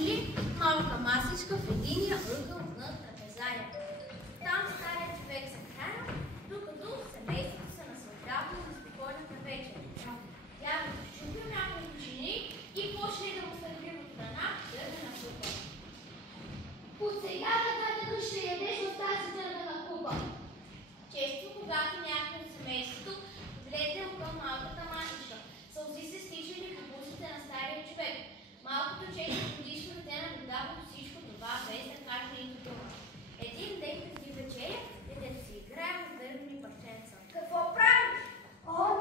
сложили малка масичка в единия ъгъл на трапезарията. Там старият човек се храня, докато семейството се наслаждава на спокойната вечер. Дяволът чупил няколко чини и почне да му стърпи от храна, дървена купа. От сега нататък ще ядеш от тази дървена купа. Често, когато някой от семейството влезе към малката масичка, сълзи се стичали по бузите на стария човек. Малкото 4-годишно дете наблюдава всичко това, без да каже нито дума. Един ден преди вечеря, детето си играе в дървени парченца. Какво правиш?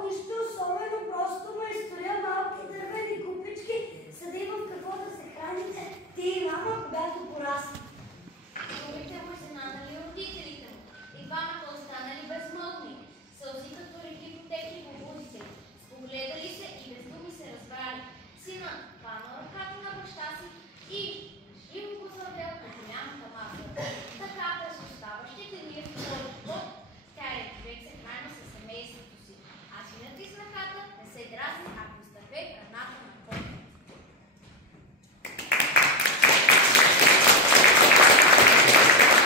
Нищо особено, просто ме изстоя малки дървени купички, за да имам какво да се храните ти и мама, когато порасна.